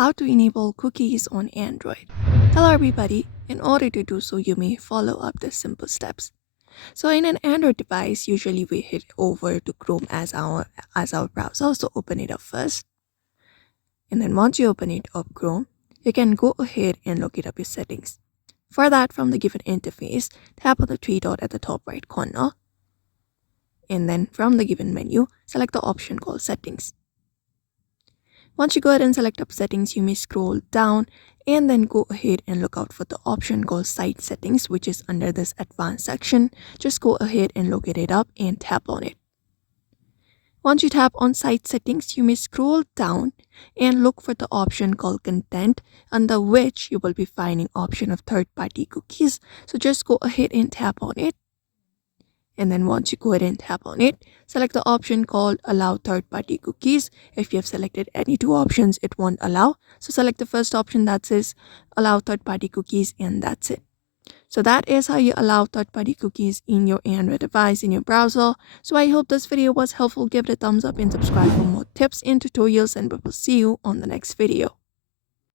how to enable cookies on Android. Hello everybody, in order to do so you may follow up the simple steps. So in an Android device, usually we head over to Chrome as our browser, so open it up first. And then once you open it up Chrome, you can go ahead and look it up your settings. For that, from the given interface, tap on the three dot at the top right corner. And then from the given menu, select the option called settings. Once you go ahead and select up settings, you may scroll down and then go ahead and look out for the option called site settings, which is under this advanced section. Just go ahead and locate it up and tap on it. Once you tap on site settings, you may scroll down and look for the option called content, under which you will be finding option of third-party cookies. So just go ahead and tap on it. And then once you go ahead and tap on it, select the option called allow third-party cookies. If you have selected any two options, it won't allow. So select the first option that says allow third-party cookies, and that's it. So that is how you allow third-party cookies in your Android device in your browser. So I hope this video was helpful. Give it a thumbs up and subscribe for more tips and tutorials, and we will see you on the next video.